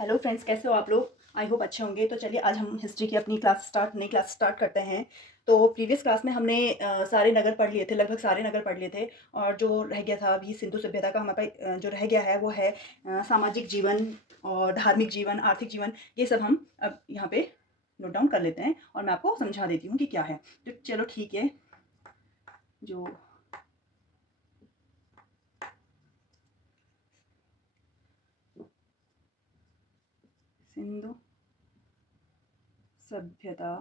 Hello friends, कैसे हो आप लोग। आई होप अच्छे होंगे। तो चलिए आज हम हिस्ट्री की अपनी नई क्लास स्टार्ट करते हैं। तो प्रीवियस क्लास में हमने सारे नगर पढ़ लिए थे, लगभग सारे नगर पढ़ लिए थे। और जो रह गया था अभी सिंधु सभ्यता का हमारे पास जो रह गया है वो है सामाजिक जीवन और धार्मिक जीवन, आर्थिक जीवन। ये सब हम अब यहाँ पे नोट डाउन कर लेते हैं और मैं आपको समझा देती हूँ कि क्या है। तो चलो ठीक है। जो सिंधु सभ्यता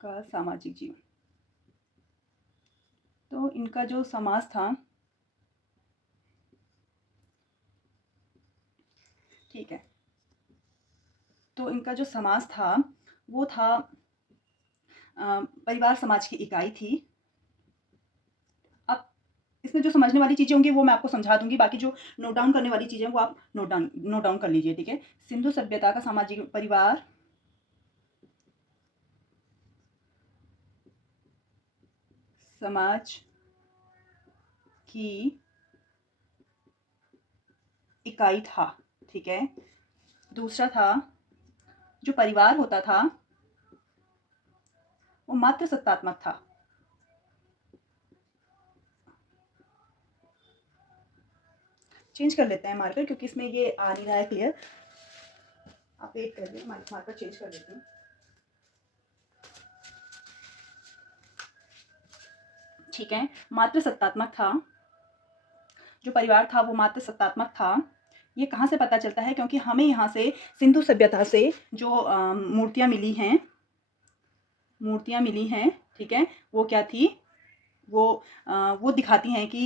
का सामाजिक जीवन, तो इनका जो समाज था, ठीक है, तो इनका जो समाज था वो था परिवार समाज की इकाई थी। अब इसमें जो समझने वाली चीज़ें होंगी वो मैं आपको समझा दूंगी, बाकी जो नोट डाउन करने वाली चीज़ें वो आप नोट डाउन कर लीजिए, ठीक है। सिंधु सभ्यता का सामाजिक परिवार समाज की इकाई था, ठीक है। दूसरा था, जो परिवार होता था वो मात्र सत्तात्मक था। चेंज कर लेते हैं मार्कर, क्योंकि इसमें ये आ नहीं रहा है क्लियर। आप वेट करिए, मार्कर चेंज कर देते हैं। ठीक है, मात्र सत्तात्मक था। जो परिवार था वो मात्र सत्तात्मक था। ये कहाँ से पता चलता है, क्योंकि हमें यहाँ से सिंधु सभ्यता से जो मूर्तियाँ मिली हैं, ठीक है, वो क्या थी, वो दिखाती हैं कि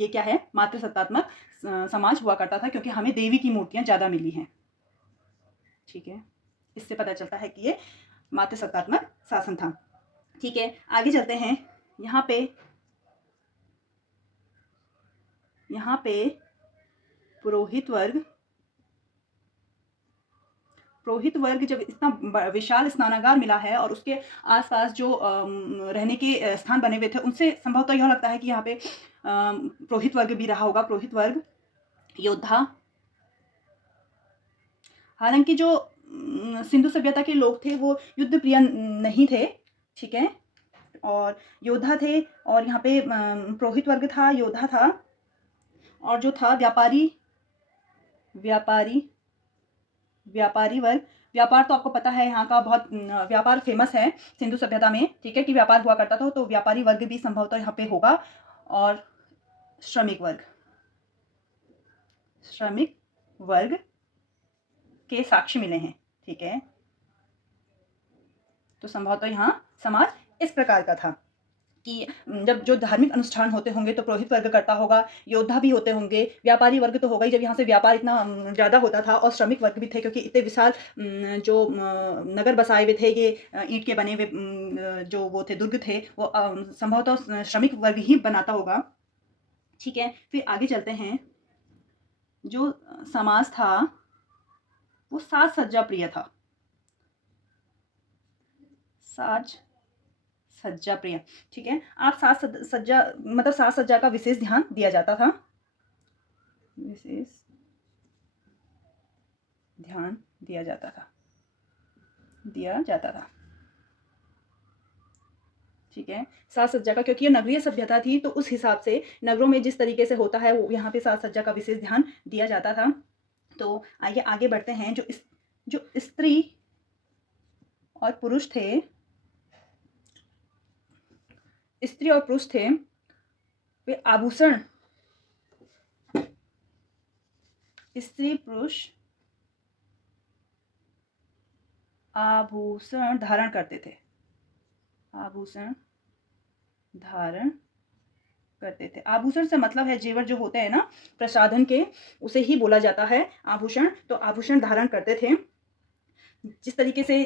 ये क्या है, मात्र सत्तात्मक समाज हुआ करता था, क्योंकि हमें देवी की मूर्तियाँ ज़्यादा मिली हैं, ठीक है। इससे पता चलता है कि ये मात्र सत्तात्मक शासन था, ठीक है। आगे चलते हैं। यहाँ पे पुरोहित वर्ग जब इतना विशाल स्नानागार मिला है और उसके आसपास जो रहने के स्थान बने हुए थे, उनसे संभवतः यह लगता है कि यहाँ पे पुरोहित वर्ग भी रहा होगा। पुरोहित वर्ग, योद्धा। हालांकि जो सिंधु सभ्यता के लोग थे वो युद्ध प्रिय नहीं थे, ठीक है, और योद्धा थे। और यहाँ पे पुरोहित वर्ग था, योद्धा था, और जो था व्यापारी व्यापारी वर्ग। व्यापार तो आपको पता है, यहाँ का बहुत व्यापार फेमस है सिंधु सभ्यता में, ठीक है, कि व्यापार हुआ करता था। तो व्यापारी वर्ग भी संभवतः यहाँ पे होगा। और श्रमिक वर्ग के साक्ष्य मिले हैं, ठीक है। तो संभवतः यहाँ समाज इस प्रकार का था कि जब जो धार्मिक अनुष्ठान होते होंगे तो पुरोहित वर्ग करता होगा, योद्धा भी होते होंगे, व्यापारी वर्ग तो होगा ही, जब यहाँ से व्यापार इतना ज़्यादा होता था। और श्रमिक वर्ग भी थे, क्योंकि इतने विशाल जो नगर बसाए हुए थे, ये ईंट के बने हुए जो वो थे, दुर्ग थे, वो संभवतः श्रमिक वर्ग ही बनाता होगा, ठीक है। फिर आगे चलते हैं। जो समाज था वो साज सज्जा प्रिय था, साज सज्जा प्रिय, ठीक है। आप सज्जा मतलब साज सज्जा का विशेष ध्यान दिया जाता था, विशेष ध्यान दिया जाता था, ठीक है। साज सज्जा का, क्योंकि ये नगरीय सभ्यता थी, तो उस हिसाब से नगरों में जिस तरीके से होता है वो यहाँ पे साज सज्जा का विशेष ध्यान दिया जाता था। तो आइए आगे बढ़ते हैं। जो स्त्री और पुरुष थे, वे आभूषण, स्त्री पुरुष आभूषण धारण करते थे, आभूषण से मतलब है जेवर जो होते हैं ना प्रसाधन के, उसे ही बोला जाता है आभूषण। तो आभूषण धारण करते थे। जिस तरीके से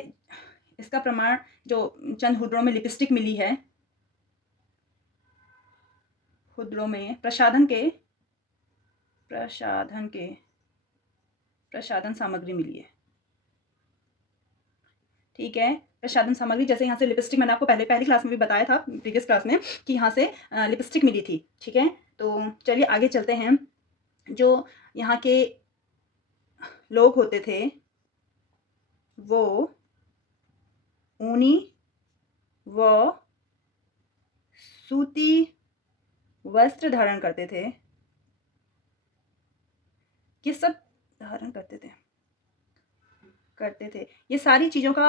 इसका प्रमाण जो चंद हुड्रों में लिपस्टिक मिली है, हुड्रों में प्रसाधन सामग्री मिली है, ठीक है। प्रसाधन सामग्री, जैसे यहाँ से लिपस्टिक, मैंने आपको पहली क्लास में भी बताया था, प्रीवियस क्लास में, कि यहाँ से लिपस्टिक मिली थी, ठीक है। तो चलिए आगे चलते हैं। जो यहाँ के लोग होते थे वो ऊनी व सूती वस्त्र धारण करते थे, ये सब धारण करते थे। ये सारी चीज़ों का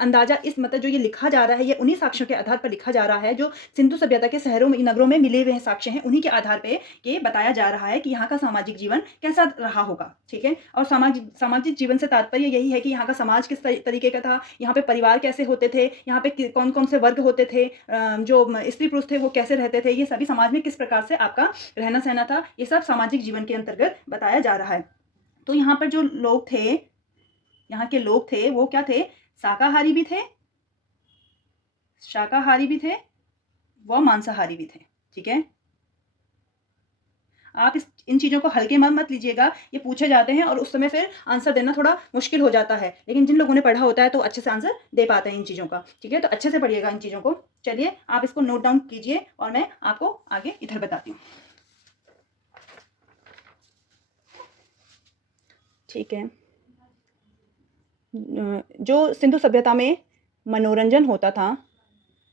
अंदाज़ा इस मतलब जो ये लिखा जा रहा है, ये उन्हीं साक्ष्यों के आधार पर लिखा जा रहा है जो सिंधु सभ्यता के शहरों में, नगरों में मिले हुए साक्ष्य हैं। उन्हीं के आधार पे ये बताया जा रहा है कि यहाँ का सामाजिक जीवन कैसा रहा होगा, ठीक है। और सामाजिक जीवन से तात्पर्य यही है कि यहाँ का समाज किस तरीके का था, यहाँ पे परिवार कैसे होते थे, यहाँ पे कौन कौन से वर्ग होते थे, जो स्त्री पुरुष थे वो कैसे रहते थे, ये सभी समाज में किस प्रकार से आपका रहना सहना था, ये सब सामाजिक जीवन के अंतर्गत बताया जा रहा है। तो यहाँ पर जो लोग थे, यहाँ के लोग थे वो क्या थे, शाकाहारी भी थे व मांसाहारी भी थे, ठीक है। आप इन चीज़ों को हल्के में मत लीजिएगा, ये पूछे जाते हैं और उस समय फिर आंसर देना थोड़ा मुश्किल हो जाता है, लेकिन जिन लोगों ने पढ़ा होता है तो अच्छे से आंसर दे पाते हैं इन चीज़ों का, ठीक है। तो अच्छे से पढ़िएगा इन चीज़ों को। चलिए आप इसको नोट डाउन कीजिए और मैं आपको आगे इधर बताती हूँ, ठीक है। जो सिंधु सभ्यता में मनोरंजन होता था,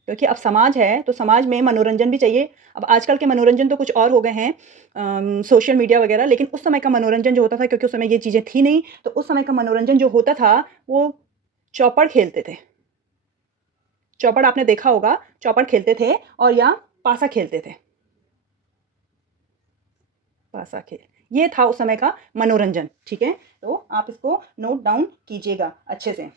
क्योंकि अब समाज है तो समाज में मनोरंजन भी चाहिए। अब आजकल के मनोरंजन तो कुछ और हो गए हैं, सोशल मीडिया वगैरह, लेकिन उस समय का मनोरंजन जो होता था, क्योंकि उस समय ये चीज़ें थी नहीं, तो उस समय का मनोरंजन जो होता था वो चौपड़ खेलते थे। चौपड़ आपने देखा होगा, चौपड़ खेलते थे और या पासा खेलते थे, पासा खेल, ये था उस समय का मनोरंजन, ठीक है। तो आप इसको नोट डाउन कीजिएगा अच्छे से।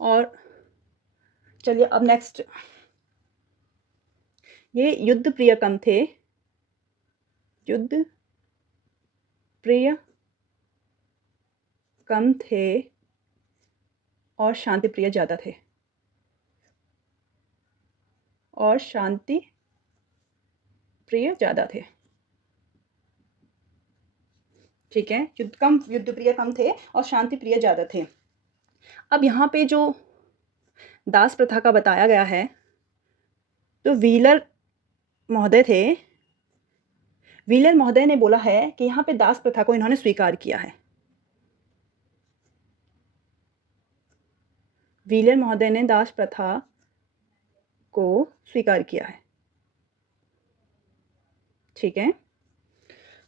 और चलिए अब नेक्स्ट, ये युद्ध प्रिय कम थे, युद्ध प्रिय कम थे और शांति प्रिय ज़्यादा थे, और शांति प्रिय ज़्यादा थे, ठीक है। युद्ध प्रिय कम थे और शांति प्रिय ज़्यादा थे। अब यहाँ पे जो दास प्रथा का बताया गया है, तो व्हीलर महोदय ने बोला है कि यहाँ पे दास प्रथा को इन्होंने स्वीकार किया है। व्हीलर महोदय ने दास प्रथा को स्वीकार किया है, ठीक है।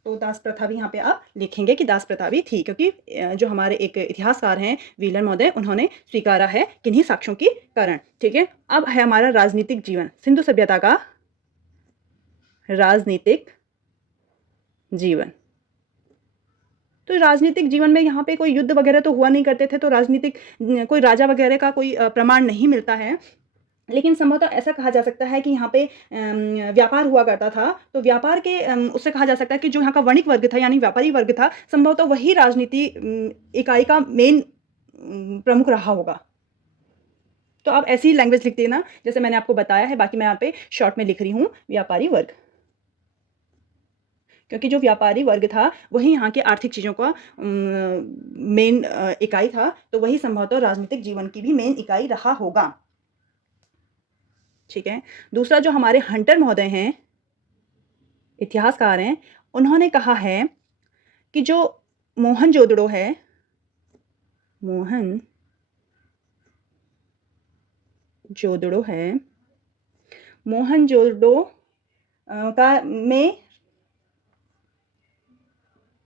तो दास प्रथा भी यहाँ पे आप लिखेंगे कि दास प्रथा भी थी, क्योंकि जो हमारे एक इतिहासकार हैं व्हीलर महोदय, उन्होंने स्वीकारा है किन्हीं साक्ष्यों के कारण, ठीक है। अब है हमारा राजनीतिक जीवन, सिंधु सभ्यता का राजनीतिक जीवन। तो राजनीतिक जीवन में यहाँ पे कोई युद्ध वगैरह तो हुआ नहीं करते थे, तो राजनीतिक कोई राजा वगैरह का कोई प्रमाण नहीं मिलता है, लेकिन संभवतः ऐसा कहा जा सकता है कि यहाँ पे व्यापार हुआ करता था, तो व्यापार के उससे कहा जा सकता है कि जो यहाँ का वणिक वर्ग था यानी व्यापारी वर्ग था, संभवतः वही राजनीति इकाई का मेन प्रमुख रहा होगा। तो आप ऐसी लैंग्वेज लिख देना जैसे मैंने आपको बताया है, बाकी मैं यहाँ पे शॉर्ट में लिख रही हूँ व्यापारी वर्ग, क्योंकि जो व्यापारी वर्ग था वही यहाँ के आर्थिक चीज़ों का मेन इकाई था, तो वही संभवतः राजनीतिक जीवन की भी मेन इकाई रहा होगा, ठीक है। दूसरा, जो हमारे हंटर महोदय हैं, इतिहासकार हैं, उन्होंने कहा है कि जो मोहनजोदड़ो है, मोहनजोदड़ो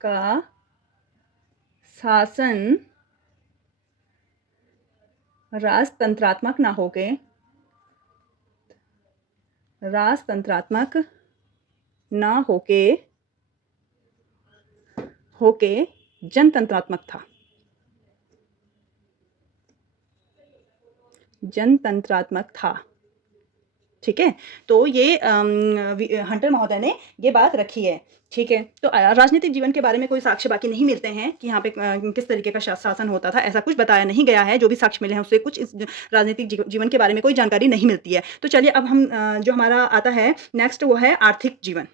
का शासन राजतंत्रात्मक ना होके जनतंत्रात्मक था, ठीक है। तो ये हंटर महोदय ने ये बात रखी है, ठीक है। तो राजनीतिक जीवन के बारे में कोई साक्ष्य बाकी नहीं मिलते हैं कि यहाँ पे किस तरीके का शासन होता था, ऐसा कुछ बताया नहीं गया है। जो भी साक्ष्य मिले हैं उससे कुछ इस राजनीतिक जीवन के बारे में कोई जानकारी नहीं मिलती है। तो चलिए अब हम जो हमारा आता है नेक्स्ट, वो है आर्थिक जीवन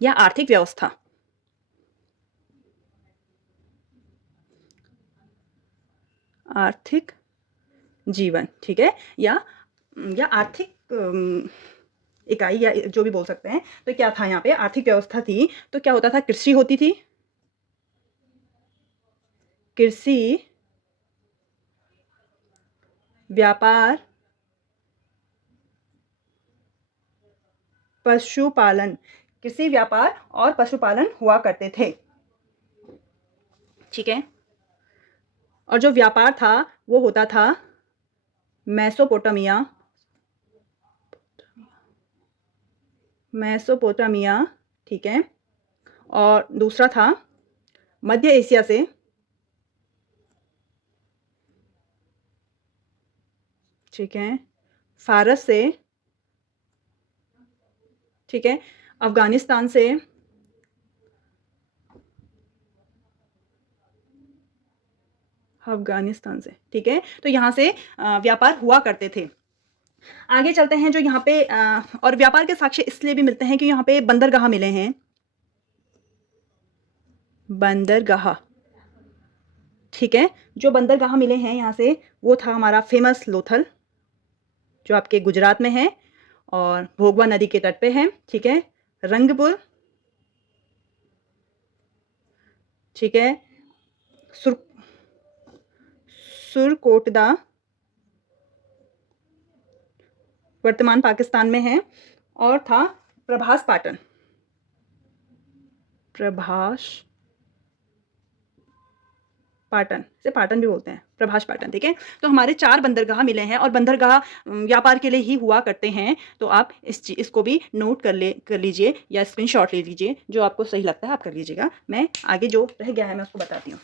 या आर्थिक व्यवस्था। आर्थिक जीवन, ठीक है, या आर्थिक इकाई या जो भी बोल सकते हैं। तो क्या था यहाँ पे आर्थिक व्यवस्था थी, तो क्या होता था, कृषि होती थी, कृषि, व्यापार, पशुपालन, कृषि, व्यापार और पशुपालन हुआ करते थे। ठीक है। और जो व्यापार था वो होता था मेसोपोटामिया, मेसोपोटामिया, ठीक है। और दूसरा था मध्य एशिया से, ठीक है, फारस से, ठीक है, अफगानिस्तान से, अफगानिस्तान से, ठीक है। तो यहाँ से व्यापार हुआ करते थे। आगे चलते हैं, जो यहाँ पे और व्यापार के साक्ष्य इसलिए भी मिलते हैं कि यहाँ पे बंदरगाह मिले हैं, बंदरगाह, ठीक है। जो बंदरगाह मिले हैं यहाँ से, वो था हमारा फेमस लोथल, जो आपके गुजरात में है और भोगवा नदी के तट पे है, ठीक है। रंगपुर, ठीक है। सुर सुरकोटदा, वर्तमान पाकिस्तान में है। और था प्रभास पाटन, प्रभास पाटन से पाटन भी बोलते हैं, प्रभास पाटन, ठीक है। तो हमारे 4 बंदरगाह मिले हैं और बंदरगाह व्यापार के लिए ही हुआ करते हैं। तो आप इसको भी नोट कर लीजिए या स्क्रीनशॉट ले लीजिए, जो आपको सही लगता है आप कर लीजिएगा। मैं आगे जो रह गया है मैं उसको बताती हूँ।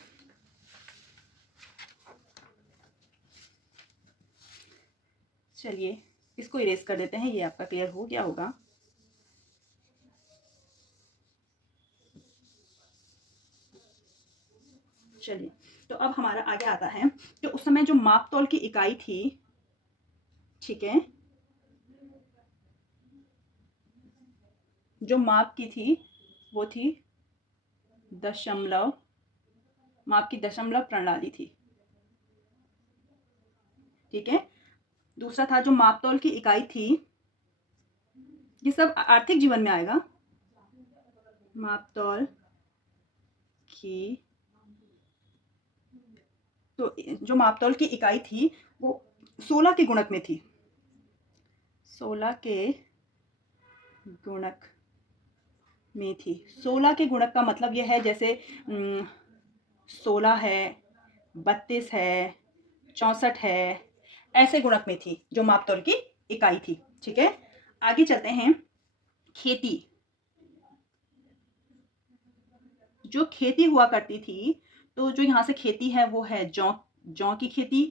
चलिए इसको इरेज कर देते हैं, ये आपका क्लियर हो गया होगा। चलिए, तो अब हमारा आगे आता है कि उस समय जो माप तौल की इकाई थी, ठीक है, जो माप की थी वो थी दशमलव, माप की दशमलव प्रणाली थी, ठीक है। दूसरा था जो माप तौल की इकाई थी, ये सब आर्थिक जीवन में आएगा, माप तौल की, तो जो माप तौल की इकाई थी वो 16 के गुणक में थी, 16 के गुणक में थी। 16 के गुणक का मतलब यह है जैसे 16 है, 32 है, 64 है, ऐसे गुणक में थी जो माप तौल की इकाई थी, ठीक है। आगे चलते हैं, खेती, जो खेती हुआ करती थी, तो जो यहाँ से खेती है वो है जौ की खेती,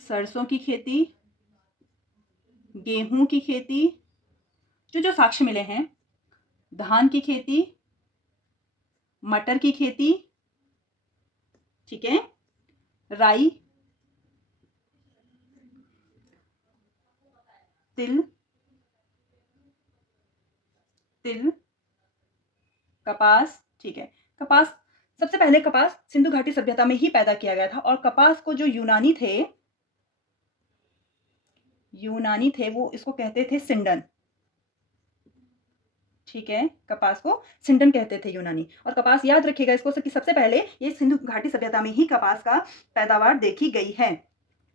सरसों की खेती, गेहूं की खेती, जो साक्ष्य मिले हैं, धान की खेती, मटर की खेती, ठीक है, राई, तिल, कपास, ठीक है। कपास, सबसे पहले कपास सिंधु घाटी सभ्यता में ही पैदा किया गया था और कपास को जो यूनानी थे वो इसको कहते थे सिंडन, ठीक है। कपास को सिंडन कहते थे यूनानी। और कपास याद रखिएगा इसको कि सबसे पहले ये सिंधु घाटी सभ्यता में ही कपास का पैदावार देखी गई है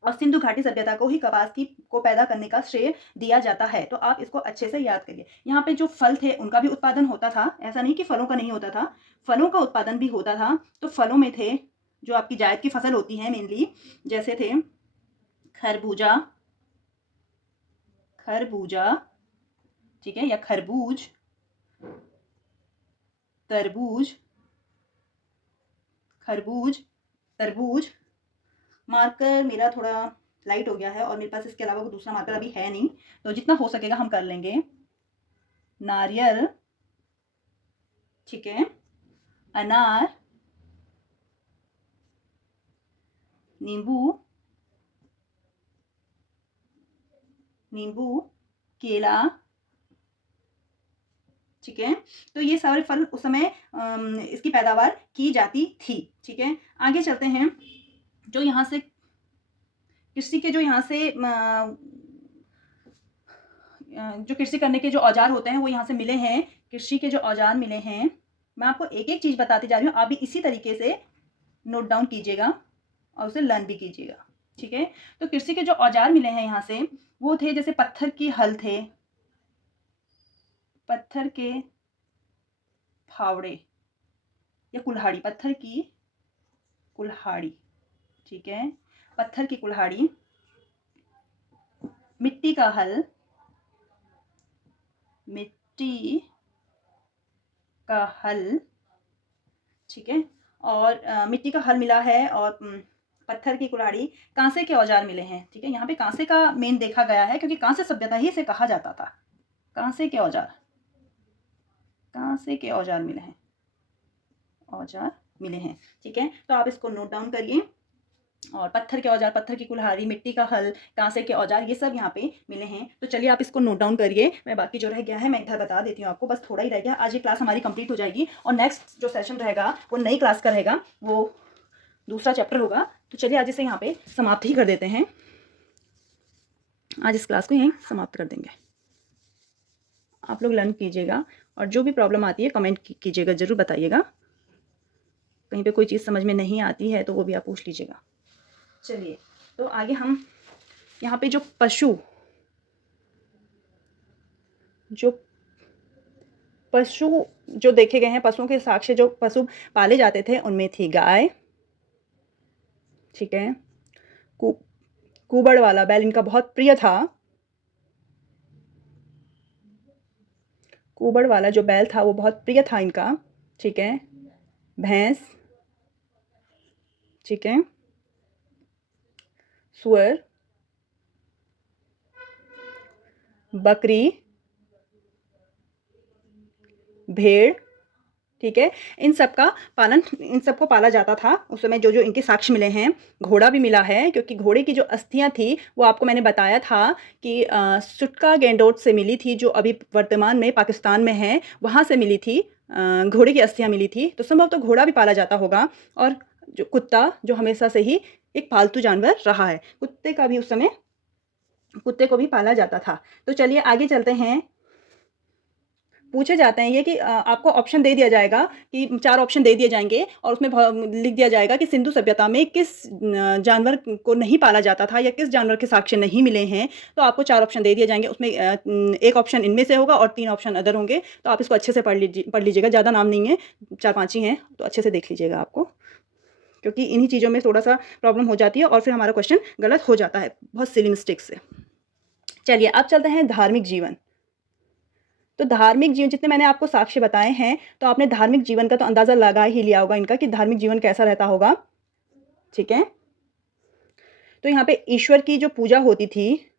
और सिंधु घाटी सभ्यता को ही कपास को पैदा करने का श्रेय दिया जाता है। तो आप इसको अच्छे से याद करिए। यहाँ पे जो फल थे उनका भी उत्पादन होता था, ऐसा नहीं कि फलों का नहीं होता था, फलों का उत्पादन भी होता था। तो फलों में थे जो आपकी जायद की फसल होती है मेनली, जैसे थे खरबूजा, ठीक है, या खरबूज, तरबूज, तरबूज। मार्कर मेरा थोड़ा लाइट हो गया है और मेरे पास इसके अलावा कोई दूसरा मार्कर अभी है नहीं, तो जितना हो सकेगा हम कर लेंगे। नारियल, ठीक है, अनार, नींबू, केला, ठीक है। तो ये सारे फल उस समय इसकी पैदावार की जाती थी, ठीक है। आगे चलते हैं, जो यहाँ से कृषि के जो यहाँ से जो कृषि करने के जो औजार होते हैं वो यहाँ से मिले हैं। कृषि के जो औजार मिले हैं, मैं आपको एक एक चीज़ बताती जा रही हूँ, आप भी इसी तरीके से नोट डाउन कीजिएगा और उसे लर्न भी कीजिएगा, ठीक है। तो कृषि के जो औजार मिले हैं यहाँ से वो थे, जैसे पत्थर की हल थे, पत्थर के फावड़े या कुल्हाड़ी, पत्थर की कुल्हाड़ी, ठीक है, पत्थर की कुल्हाड़ी, मिट्टी का हल, मिट्टी का हल, ठीक है, और मिट्टी का हल मिला है, और पत्थर की कुल्हाड़ी, कांसे के औजार मिले हैं, ठीक है। यहाँ पे कांसे का मेन देखा गया है क्योंकि कांसे सभ्यता ही इसे कहा जाता था। कांसे के औजार, कांसे के औजार मिले हैं, औजार मिले हैं, ठीक है। तो आप इसको नोट डाउन करिए। और पत्थर के औजार, पत्थर की कुल्हाड़ी, मिट्टी का हल, कांसे के औजार, ये सब यहाँ पे मिले हैं। तो चलिए आप इसको नोट डाउन करिए। मैं बाकी जो रह गया है मैं इधर बता देती हूँ आपको, बस थोड़ा ही रह गया। आज ये क्लास हमारी कंप्लीट हो जाएगी और नेक्स्ट जो सेशन रहेगा वो नई क्लास का रहेगा, वो दूसरा चैप्टर होगा। तो चलिए आज इसे यहाँ पे समाप्त ही कर देते हैं। आज इस क्लास को यहीं समाप्त कर देंगे। आप लोग लर्न कीजिएगा और जो भी प्रॉब्लम आती है कमेंट कीजिएगा, ज़रूर बताइएगा। कहीं पे कोई चीज़ समझ में नहीं आती है तो वो भी आप पूछ लीजिएगा। चलिए तो आगे हम यहाँ पे जो पशु जो देखे गए हैं, पशुओं के साक्ष्य जो पशु पाले जाते थे उनमें थी गाय, ठीक है, कुबड़ वाला बैल इनका बहुत प्रिय था। कुबड़ वाला जो बैल था वो बहुत प्रिय था इनका, ठीक है। भैंस, ठीक है, सुअर, बकरी, भेड़, ठीक है, इन सबको पाला जाता था उस समय। जो जो इनके साक्ष्य मिले हैं, घोड़ा भी मिला है क्योंकि घोड़े की जो अस्थियां थी वो आपको मैंने बताया था कि सुटका गैंडोट से मिली थी, जो अभी वर्तमान में पाकिस्तान में है, वहाँ से मिली थी, घोड़े की अस्थियां मिली थी। तो संभव तो घोड़ा भी पाला जाता होगा। और जो कुत्ता, जो हमेशा से ही एक पालतू जानवर रहा है, कुत्ते का भी उस समय, कुत्ते को भी पाला जाता था। तो चलिए आगे चलते हैं। पूछे जाते हैं ये कि आपको ऑप्शन दे दिया जाएगा कि 4 ऑप्शन दे दिए जाएंगे और उसमें लिख दिया जाएगा कि सिंधु सभ्यता में किस जानवर को नहीं पाला जाता था या किस जानवर के साक्ष्य नहीं मिले हैं। तो आपको 4 ऑप्शन दे दिए जाएंगे, उसमें एक ऑप्शन इनमें से होगा और 3 ऑप्शन अदर होंगे। तो आप इसको अच्छे से पढ़ लीजिएगा, ज़्यादा नाम नहीं है, 4-5 ही हैं, तो अच्छे से देख लीजिएगा आपको, क्योंकि इन्हीं चीज़ों में थोड़ा सा प्रॉब्लम हो जाती है और फिर हमारा क्वेश्चन गलत हो जाता है बहुत सिली मिस्टेक से। चलिए अब चलते हैं धार्मिक जीवन। तो धार्मिक जीवन, जितने मैंने आपको साक्ष्य बताए हैं, तो आपने धार्मिक जीवन का तो अंदाज़ा लगा ही लिया होगा इनका कि धार्मिक जीवन कैसा रहता होगा, ठीक है। तो यहाँ पे ईश्वर की जो पूजा होती थी,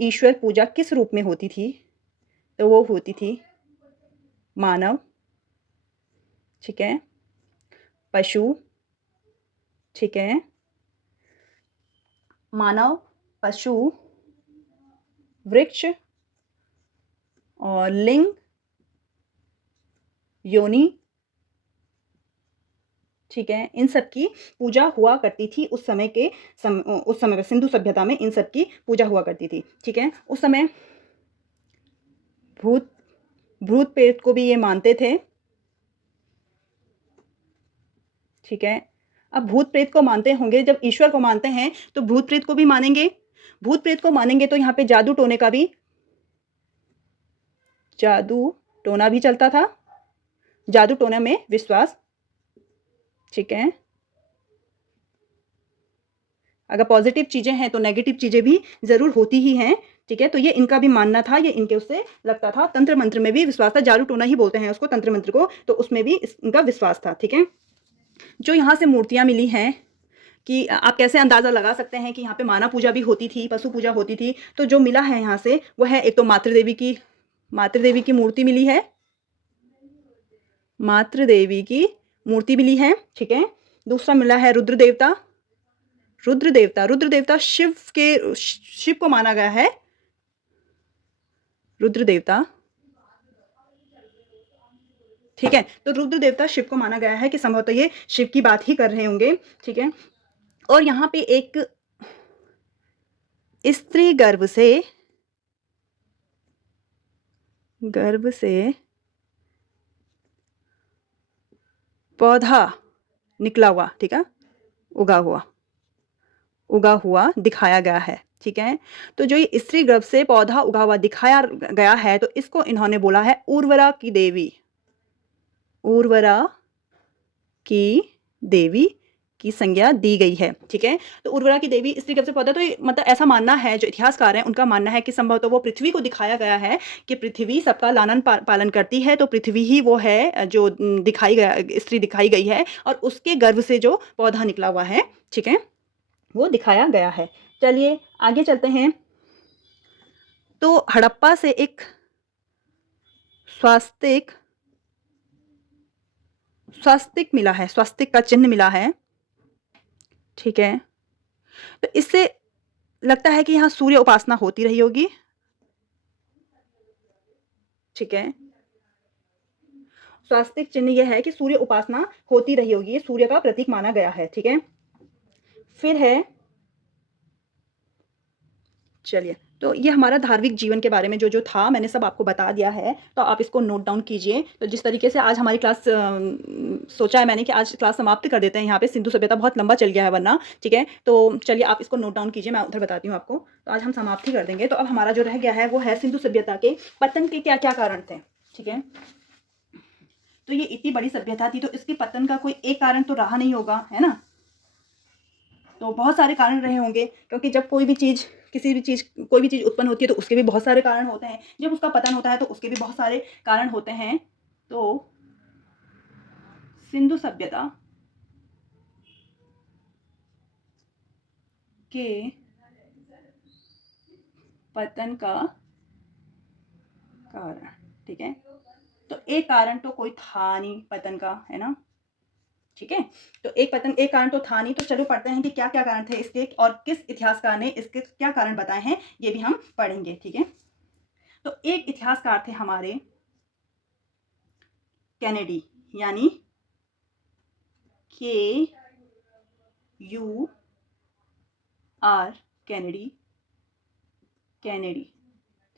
ईश्वर पूजा किस रूप में होती थी? तो वो होती थी मानव, ठीक है, पशु, ठीक है, मानव, पशु, वृक्ष और लिंग, योनि, ठीक है। इन सब की पूजा हुआ करती थी उस समय पे सिंधु सभ्यता में इन सब की पूजा हुआ करती थी, ठीक है। उस समय भूत प्रेत को भी ये मानते थे, ठीक है। अब भूत प्रेत को मानते होंगे, जब ईश्वर को मानते हैं तो भूत प्रेत को भी मानेंगे। भूत प्रेत को मानेंगे तो यहाँ पे जादू टोना भी चलता था, जादू टोना में विश्वास, ठीक है। अगर पॉजिटिव चीज़ें हैं तो नेगेटिव चीज़ें भी ज़रूर होती ही हैं, ठीक है। तो ये इनका भी मानना था, ये इनके उससे लगता था। तंत्र मंत्र में भी विश्वास था, जादू टोना ही बोलते हैं उसको, तंत्र मंत्र को, तो उसमें भी इनका विश्वास था, ठीक है। जो यहाँ से मूर्तियाँ मिली हैं, कि आप कैसे अंदाज़ा लगा सकते हैं कि यहाँ पे मानव पूजा भी होती थी, पशु पूजा होती थी। तो जो मिला है यहाँ से वो है, एक तो मातृदेवी की मूर्ति मिली है, मातृदेवी की मूर्ति मिली है, ठीक है। दूसरा मिला है रुद्र देवता शिव को माना गया है, रुद्र देवता, ठीक है। तो रुद्र देवता शिव को माना गया है कि संभवतः ये शिव की बात ही कर रहे होंगे, ठीक है। और यहाँ पे एक स्त्री गर्भ से गर्भ से पौधा निकला हुआ, ठीक है, उगा हुआ दिखाया गया है, ठीक है। तो जो ये स्त्री गर्भ से पौधा उगा हुआ दिखाया गया है, तो इसको इन्होंने बोला है उर्वरा की देवी, उर्वरा की देवी की संज्ञा दी गई है, ठीक है। तो उर्वरा की देवी स्त्री गर्भ से पौधा, तो ये मतलब ऐसा मानना है, जो इतिहासकार हैं उनका मानना है कि संभवतः वो पृथ्वी को दिखाया गया है कि पृथ्वी सबका लालन पालन करती है, तो पृथ्वी ही वो है जो दिखाई गया, स्त्री दिखाई गई है, और उसके गर्भ से जो पौधा निकला हुआ है, ठीक है, वो दिखाया गया है। चलिए आगे चलते हैं। तो हड़प्पा से एक स्वास्तिक स्वास्तिक मिला है, स्वास्तिक का चिन्ह मिला है, ठीक है। तो इससे लगता है कि यहाँ सूर्य उपासना होती रही होगी, ठीक है। स्वास्तिक चिन्ह यह है कि सूर्य उपासना होती रही होगी, सूर्य का प्रतीक माना गया है, ठीक है। फिर है, चलिए, तो ये हमारा धार्मिक जीवन के बारे में जो जो था मैंने सब आपको बता दिया है, तो आप इसको नोट डाउन कीजिए। तो जिस तरीके से आज हमारी क्लास सोचा है मैंने कि आज क्लास समाप्त कर देते हैं यहाँ पे, सिंधु सभ्यता बहुत लंबा चल गया है वरना, ठीक है। तो चलिए आप इसको नोट डाउन कीजिए, मैं उधर बताती हूँ आपको। तो आज हम समाप्ति कर देंगे। तो अब हमारा जो रह गया है वो है सिंधु सभ्यता के पतन के क्या क्या कारण थे, ठीक है। तो ये इतनी बड़ी सभ्यता थी, तो इसके पतन का कोई एक कारण तो रहा नहीं होगा, है ना। तो बहुत सारे कारण रहे होंगे, क्योंकि जब कोई भी चीज़ कोई भी चीज़ उत्पन्न होती है तो उसके भी बहुत सारे कारण होते हैं, जब उसका पतन होता है तो उसके भी बहुत सारे कारण होते हैं। तो सिंधु सभ्यता के पतन का कारण, ठीक है। तो एक कारण तो कोई था नहीं पतन का, है ना, ठीक है। तो एक कारण तो था नहीं। तो चलो पढ़ते हैं कि क्या क्या कारण थे इसके, और किस इतिहासकार ने इसके क्या कारण बताए हैं, ये भी हम पढ़ेंगे, ठीक है। तो एक इतिहासकार थे हमारे कैनेडी, यानी KUR, कैनेडी,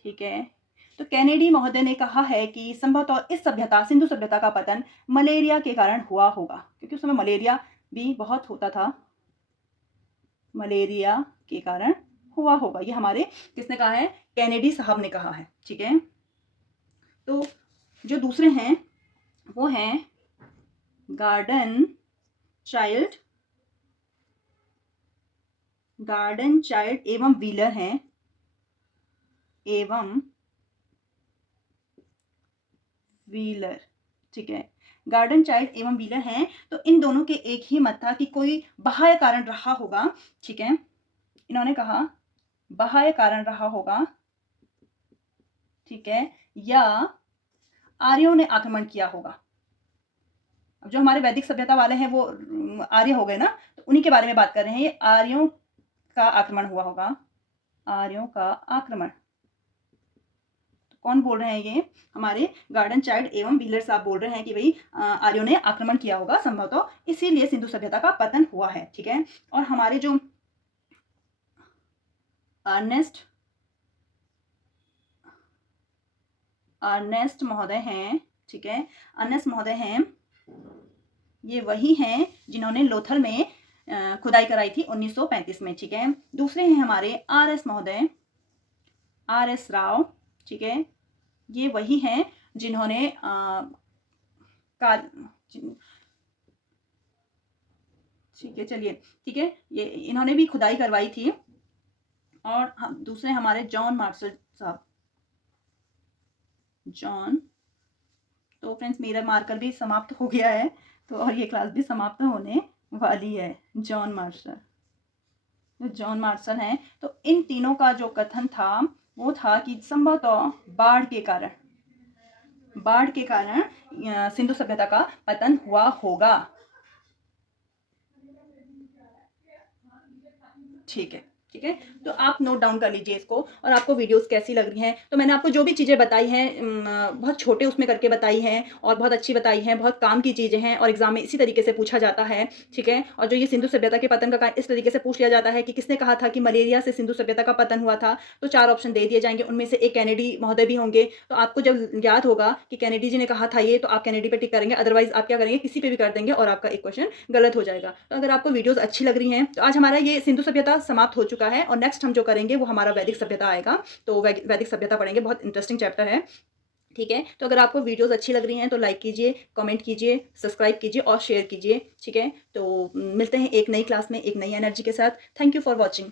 ठीक है। तो कैनेडी महोदय ने कहा है कि संभवतः इस सभ्यता, सिंधु सभ्यता का पतन मलेरिया के कारण हुआ होगा, क्योंकि उस समय मलेरिया भी बहुत होता था, मलेरिया के कारण हुआ होगा। ये हमारे किसने कहा है, कैनेडी साहब ने कहा है, ठीक है। तो जो दूसरे हैं वो हैं गार्डन चाइल्ड एवं व्हीलर हैं, ठीक है। गार्डन चाइल्ड एवं व्हीलर हैं। तो इन दोनों के एक ही मत था कि कोई बाह्य कारण रहा होगा, ठीक है। इन्होंने कहा बाह्य कारण रहा होगा, ठीक है, या आर्यों ने आक्रमण किया होगा। अब जो हमारे वैदिक सभ्यता वाले हैं वो आर्य हो गए ना, तो उन्हीं के बारे में बात कर रहे हैं। ये आर्यों का आक्रमण हुआ होगा, आर्यों का आक्रमण। तो कौन बोल रहे हैं, ये हमारे गार्डन चाइल्ड एवं व्हीलर साहब बोल रहे हैं कि भाई आर्यों ने आक्रमण किया होगा संभवतः, इसीलिए सिंधु सभ्यता का पतन हुआ है, ठीक है। और हमारे जो अर्नेस्ट महोदय हैं, ठीक है, अर्नेस्ट महोदय हैं, ये वही हैं जिन्होंने लोथल में खुदाई कराई थी 1935 में, ठीक है। दूसरे हैं हमारे RS महोदय, RS राव, ठीक है, ये वही हैं जिन्होंने ठीक है, चलिए, ठीक है, ये इन्होंने भी खुदाई करवाई थी। और हम दूसरे हमारे जॉन मार्शल साहब, जॉन। तो फ्रेंड्स मेरा मार्कर भी समाप्त हो गया है, तो और ये क्लास भी समाप्त होने वाली है। जॉन मार्शल, जो जॉन मार्शल हैं, तो इन तीनों का जो कथन था वो था कि संभवतः बाढ़ के कारण सिंधु सभ्यता का पतन हुआ होगा, ठीक है। ठीक है। तो आप नोट डाउन कर लीजिए इसको, और आपको वीडियोस कैसी लग रही हैं। तो मैंने आपको जो भी चीज़ें बताई हैं बहुत छोटे उसमें करके बताई हैं और बहुत अच्छी बताई हैं, बहुत काम की चीज़ें हैं और एग्ज़ाम में इसी तरीके से पूछा जाता है, ठीक है। और जो ये सिंधु सभ्यता के पतन का कारण इस तरीके से पूछ लिया जाता है कि किसने कहा था कि मलेरिया से सिंधु सभ्यता का पतन हुआ था, तो 4 ऑप्शन दे दिए जाएँगे, उनमें से एक केनेडी महोदय भी होंगे। तो आपको जब याद होगा कि केनेडी जी ने कहा था ये, तो आप केनेडी पे टिक करेंगे, अदरवाइज़ आप क्या करेंगे, किसी पे भी कर देंगे और आपका एक क्वेश्चन गलत हो जाएगा। तो अगर आपको वीडियोज़ अच्छी लग रही हैं, तो आज हमारा ये सिंधु सभ्यता समाप्त हो चुका है और नेक्स्ट हम जो करेंगे वो हमारा वैदिक सभ्यता आएगा। तो वैदिक सभ्यता पढ़ेंगे, बहुत इंटरेस्टिंग चैप्टर है, ठीक है। तो अगर आपको वीडियोज़ अच्छी लग रही हैं तो लाइक कीजिए, कमेंट कीजिए, सब्सक्राइब कीजिए और शेयर कीजिए, ठीक है। तो मिलते हैं एक नई क्लास में एक नई एनर्जी के साथ। Thank you for watching.